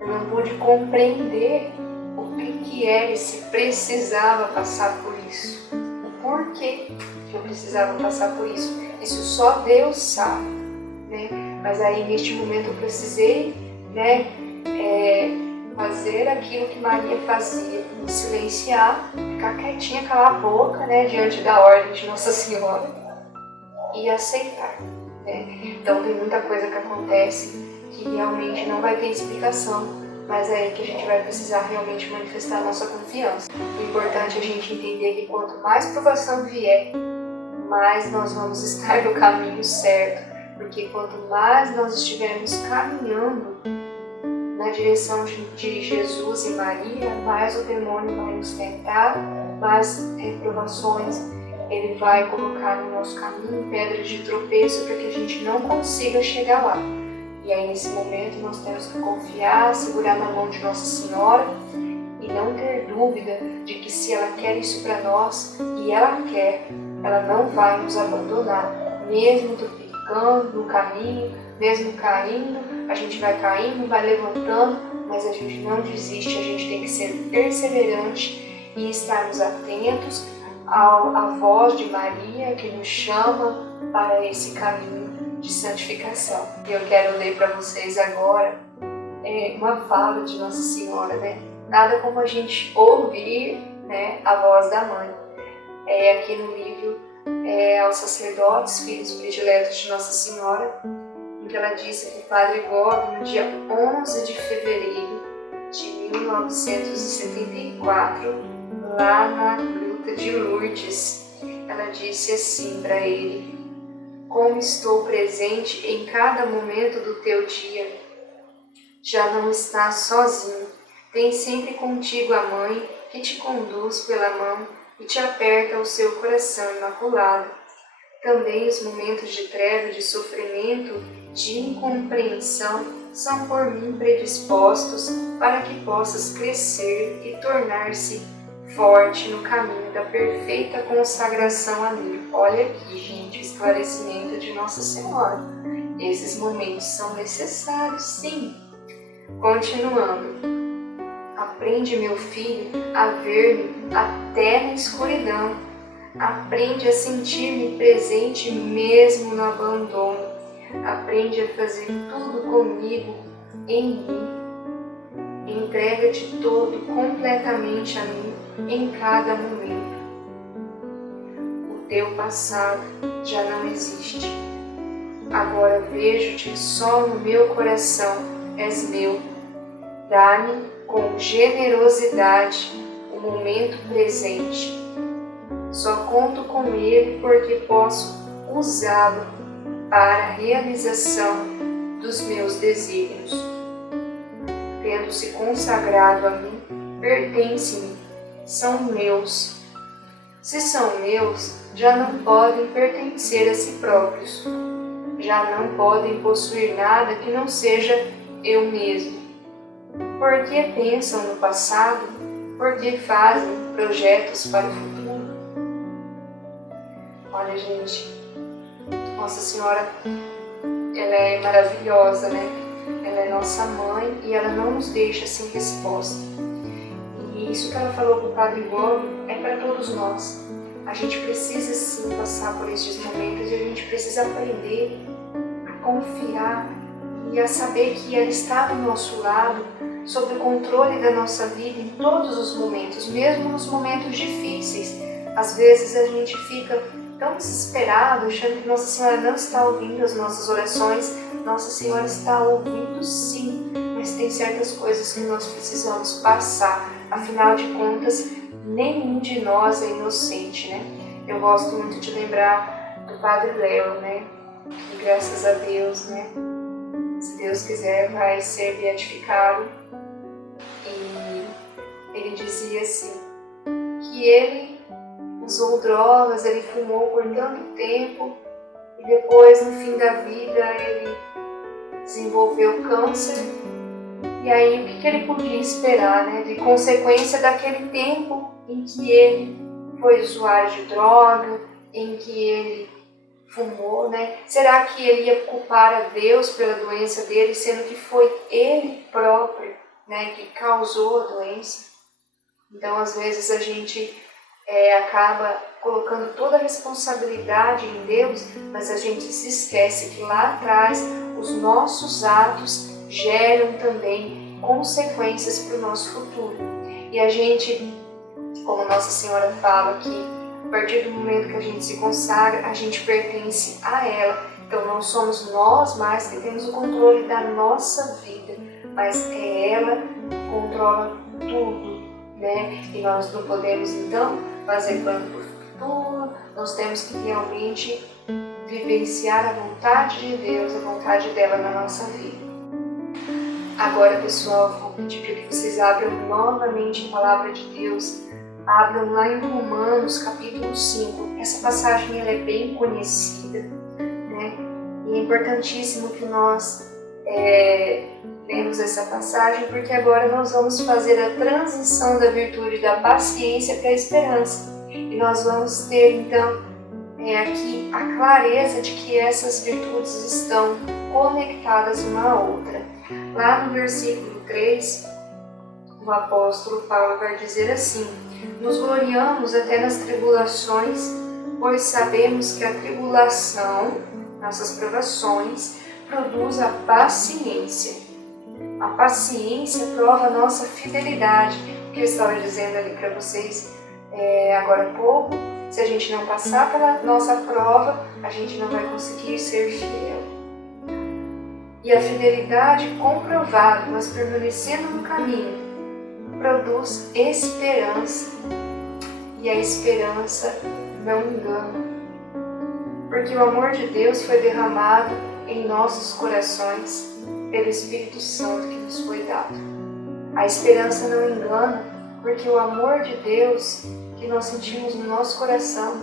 Eu não pude compreender o que era e se precisava passar por isso. Por quê? que eu precisava passar por isso. Isso só Deus sabe, né? Mas aí neste momento eu precisei, né, fazer aquilo que Maria fazia, me silenciar, ficar quietinha, calar a boca, né, diante da ordem de Nossa Senhora e aceitar, né? Então tem muita coisa que acontece que realmente não vai ter explicação, mas é aí que a gente vai precisar realmente manifestar a nossa confiança. O importante é a gente entender que quanto mais provação vier, mais nós vamos estar no caminho certo, porque quanto mais nós estivermos caminhando na direção de Jesus e Maria, mais o demônio vai nos tentar, mais provações ele vai colocar no nosso caminho, pedras de tropeço, para que a gente não consiga chegar lá. E aí nesse momento nós temos que confiar, segurar na mão de Nossa Senhora e não ter dúvida de que se ela quer isso para nós, e ela quer, ela não vai nos abandonar, mesmo tropicando no caminho, mesmo caindo, a gente vai caindo, vai levantando, mas a gente não desiste, a gente tem que ser perseverante e estarmos atentos à voz de Maria que nos chama para esse caminho de santificação. E eu quero ler para vocês agora uma fala de Nossa Senhora, né? Nada como a gente ouvir, né, a voz da mãe. Aqui no livro Aos Sacerdotes, Filhos Prediletos de Nossa Senhora, em que ela disse que o Padre Gobi, no dia 11 de fevereiro de 1974, lá na Gruta de Lourdes, ela disse assim para ele: como estou presente em cada momento do teu dia. Já não estás sozinho, tem sempre contigo a mãe que te conduz pela mão e te aperta o seu coração imaculado. Também os momentos de treva, de sofrimento, de incompreensão são por mim predispostos para que possas crescer e tornar-se forte no caminho da perfeita consagração a mim. Olha aqui, gente, o esclarecimento de Nossa Senhora. Esses momentos são necessários, sim. Continuando. Aprende, meu filho, a ver-me até na escuridão. Aprende a sentir-me presente mesmo no abandono. Aprende a fazer tudo comigo, em mim. Entrega-te todo completamente a mim em cada momento. O teu passado já não existe. Agora vejo-te só no meu coração, és meu. Dá-me com generosidade o momento presente. Só conto com ele porque posso usá-lo para a realização dos meus desígnios. Tendo-se consagrado a mim, pertence-me, são meus. Se são meus, já não podem pertencer a si próprios. Já não podem possuir nada que não seja eu mesmo. Porque pensam no passado? Porque fazem projetos para o futuro? Olha, gente, Nossa Senhora, ela é maravilhosa, né? Ela é nossa mãe e ela não nos deixa sem resposta. E isso que ela falou para o Padre Gobi é para todos nós. A gente precisa sim passar por esses momentos e a gente precisa aprender a confiar e a saber que ela está do nosso lado, sob o controle da nossa vida em todos os momentos, mesmo nos momentos difíceis. Às vezes a gente fica tão desesperado, achando que Nossa Senhora não está ouvindo as nossas orações. Nossa Senhora está ouvindo sim, mas tem certas coisas que nós precisamos passar. Afinal de contas, nenhum de nós é inocente, né? Eu gosto muito de lembrar do Padre Léo, né? E graças a Deus, né? Se Deus quiser, vai ser beatificado. E ele dizia assim, que ele usou drogas, ele fumou por tanto tempo e depois, no fim da vida, ele desenvolveu câncer. E aí, o que ele podia esperar, né? De consequência daquele tempo em que ele foi usuário de droga, em que ele fumou, né? Será que ele ia culpar a Deus pela doença dele, sendo que foi ele próprio, né, que causou a doença? Então, às vezes, a gente acaba colocando toda a responsabilidade em Deus, mas a gente se esquece que lá atrás os nossos atos geram também consequências para o nosso futuro. E a gente, como Nossa Senhora fala, que a partir do momento que a gente se consagra, a gente pertence a ela. Então não somos nós mais que temos o controle da nossa vida, mas é ela que controla tudo, né? E nós não podemos então fazer plano para o futuro, nós temos que realmente vivenciar a vontade de Deus, a vontade dela na nossa vida. Agora, pessoal, vou pedir para que vocês abram novamente a Palavra de Deus, abram lá em Romanos, capítulo 5. Essa passagem ela é bem conhecida, né? E é importantíssimo que nós lemos essa passagem, porque agora nós vamos fazer a transição da virtude da paciência para a esperança. E nós vamos ter, então, aqui a clareza de que essas virtudes estão conectadas uma à outra. Lá no versículo 3, o apóstolo Paulo vai dizer assim: nos gloriamos até nas tribulações, pois sabemos que a tribulação, nossas provações, produz a paciência. A paciência prova a nossa fidelidade. O que eu estava dizendo ali para vocês agora há pouco, se a gente não passar pela nossa prova, a gente não vai conseguir ser fiel. E a fidelidade comprovada, mas permanecendo no caminho, produz esperança. E a esperança não engana. Porque o amor de Deus foi derramado em nossos corações pelo Espírito Santo que nos foi dado. A esperança não engana, porque o amor de Deus que nós sentimos no nosso coração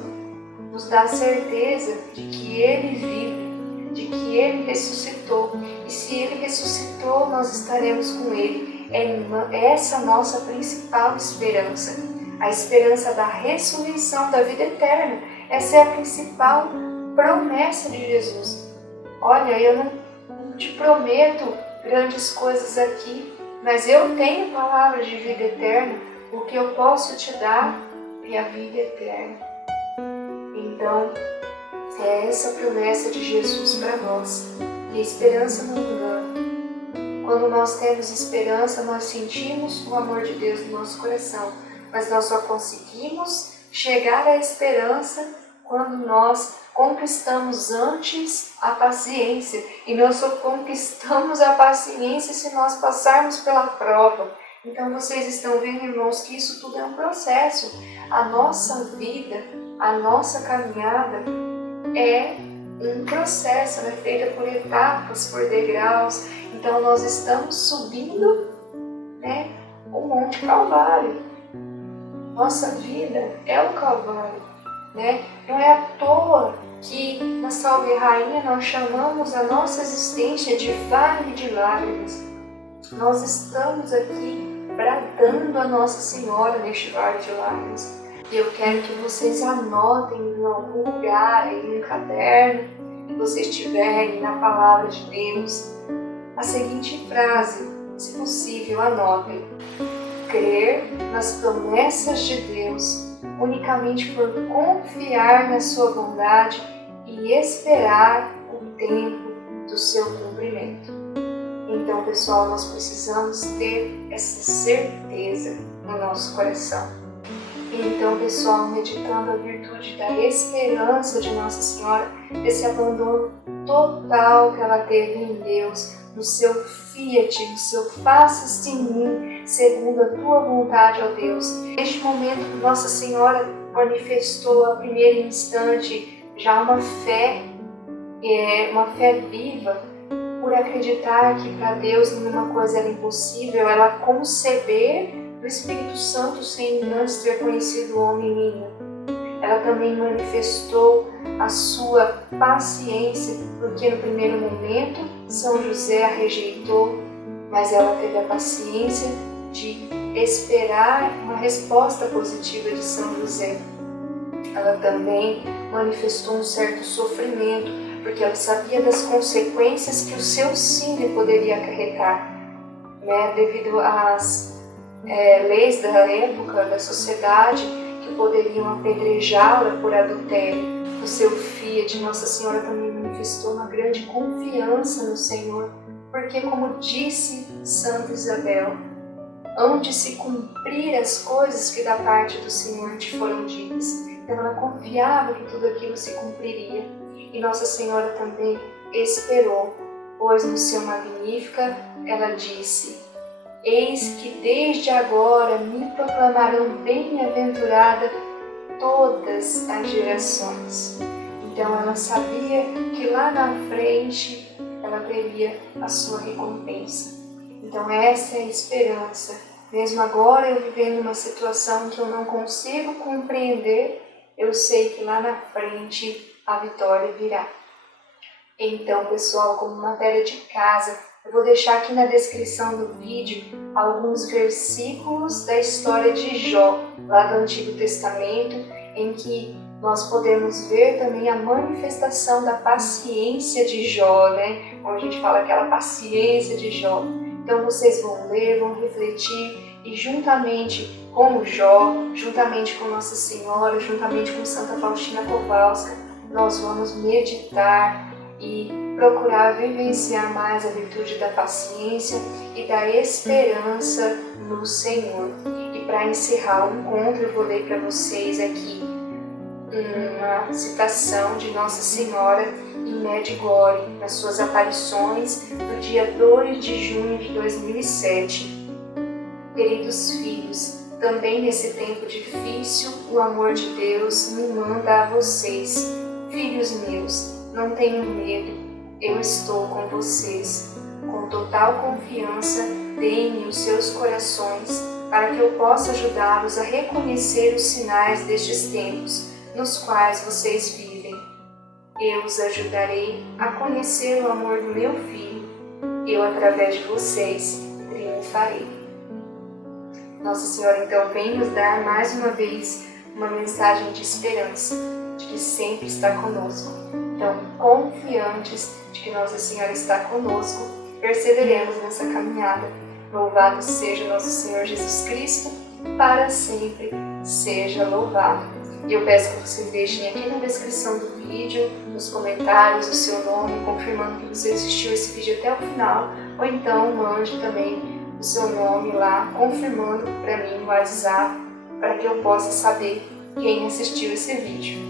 nos dá a certeza de que Ele vive, de que Ele ressuscitou. E se Ele ressuscitou, nós estaremos com Ele. É essa a nossa principal esperança. A esperança da ressurreição, da vida eterna. Essa é a principal promessa de Jesus. Olha, eu não te prometo grandes coisas aqui, mas eu tenho palavras de vida eterna. O que eu posso te dar é a vida eterna. Então, é essa a promessa de Jesus para nós. E a esperança não engana. Quando nós temos esperança, nós sentimos o amor de Deus no nosso coração. Mas nós só conseguimos chegar à esperança quando nós conquistamos antes a paciência. E nós só conquistamos a paciência se nós passarmos pela prova. Então vocês estão vendo, irmãos, que isso tudo é um processo. A nossa vida, a nossa caminhada é um processo, ela é feita por etapas, por degraus. Então nós estamos subindo, o Monte Calvário. Nossa vida é o Calvário. Não é à toa que na Salve Rainha nós chamamos a nossa existência de Vale de Lágrimas. Nós estamos aqui bradando a Nossa Senhora neste Vale de Lágrimas. E eu quero que vocês anotem em algum lugar, aí no caderno, que vocês tiverem na Palavra de Deus, a seguinte frase, se possível, anotem: crer nas promessas de Deus unicamente por confiar na sua bondade e esperar o tempo do seu cumprimento. Então, pessoal, nós precisamos ter essa certeza no nosso coração. Então, pessoal, meditando a virtude da esperança de Nossa Senhora, esse abandono total que ela teve em Deus, no seu fiat, no seu faça-se em mim, segundo a tua vontade, ó Deus. Neste momento, Nossa Senhora manifestou a primeiro instante já uma fé viva, por acreditar que para Deus nenhuma coisa era impossível, ela conceber o Espírito Santo sem antes ter conhecido o homem nenhum. Ela também manifestou a sua paciência, porque no primeiro momento São José a rejeitou, mas ela teve a paciência de esperar uma resposta positiva de São José. Ela também manifestou um certo sofrimento, porque ela sabia das consequências que o seu sim lhe poderia acarretar, devido às leis da época, da sociedade, que poderiam apedrejá-la por adultério. No seu Fiat, Nossa Senhora também manifestou uma grande confiança no Senhor, porque, como disse Santa Isabel, hão de se cumprir as coisas que da parte do Senhor te foram ditas. Então ela confiava que tudo aquilo se cumpriria. E Nossa Senhora também esperou, pois no seu Magnífica ela disse: eis que desde agora me proclamarão bem-aventurada todas as gerações. Então ela sabia que lá na frente ela teria a sua recompensa. Então essa é a esperança. Mesmo agora eu vivendo uma situação que eu não consigo compreender, eu sei que lá na frente a vitória virá. Então, pessoal, como matéria de casa, eu vou deixar aqui na descrição do vídeo alguns versículos da história de Jó, lá do Antigo Testamento, em que nós podemos ver também a manifestação da paciência de Jó, né? Como a gente fala, aquela paciência de Jó. Então vocês vão ler, vão refletir e juntamente com Jó, juntamente com Nossa Senhora, juntamente com Santa Faustina Kowalska, nós vamos meditar e procurar vivenciar mais a virtude da paciência e da esperança no Senhor. E para encerrar o encontro, eu vou ler para vocês aqui uma citação de Nossa Senhora em Medjugorje, nas suas aparições do dia 2 de junho de 2007. Queridos filhos, também nesse tempo difícil, o amor de Deus me manda a vocês. Filhos meus, não tenham medo, eu estou com vocês. Com total confiança, deem-me os seus corações, para que eu possa ajudá-los a reconhecer os sinais destes tempos, nos quais vocês vivem. Eu os ajudarei a conhecer o amor do meu Filho. Eu, através de vocês, triunfarei. Nossa Senhora, então, vem nos dar mais uma vez uma mensagem de esperança, de que sempre está conosco. Então, confiantes de que Nossa Senhora está conosco, perseveremos nessa caminhada. Louvado seja nosso Senhor Jesus Cristo, para sempre seja louvado. E eu peço que vocês deixem aqui na descrição do vídeo, nos comentários, o seu nome, confirmando que você assistiu esse vídeo até o final, ou então mande também o seu nome lá, confirmando para mim no WhatsApp, para que eu possa saber quem assistiu esse vídeo.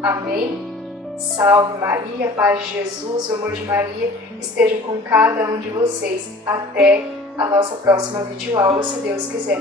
Amém? Salve Maria, paz de Jesus, o amor de Maria esteja com cada um de vocês. Até a nossa próxima videoaula, se Deus quiser.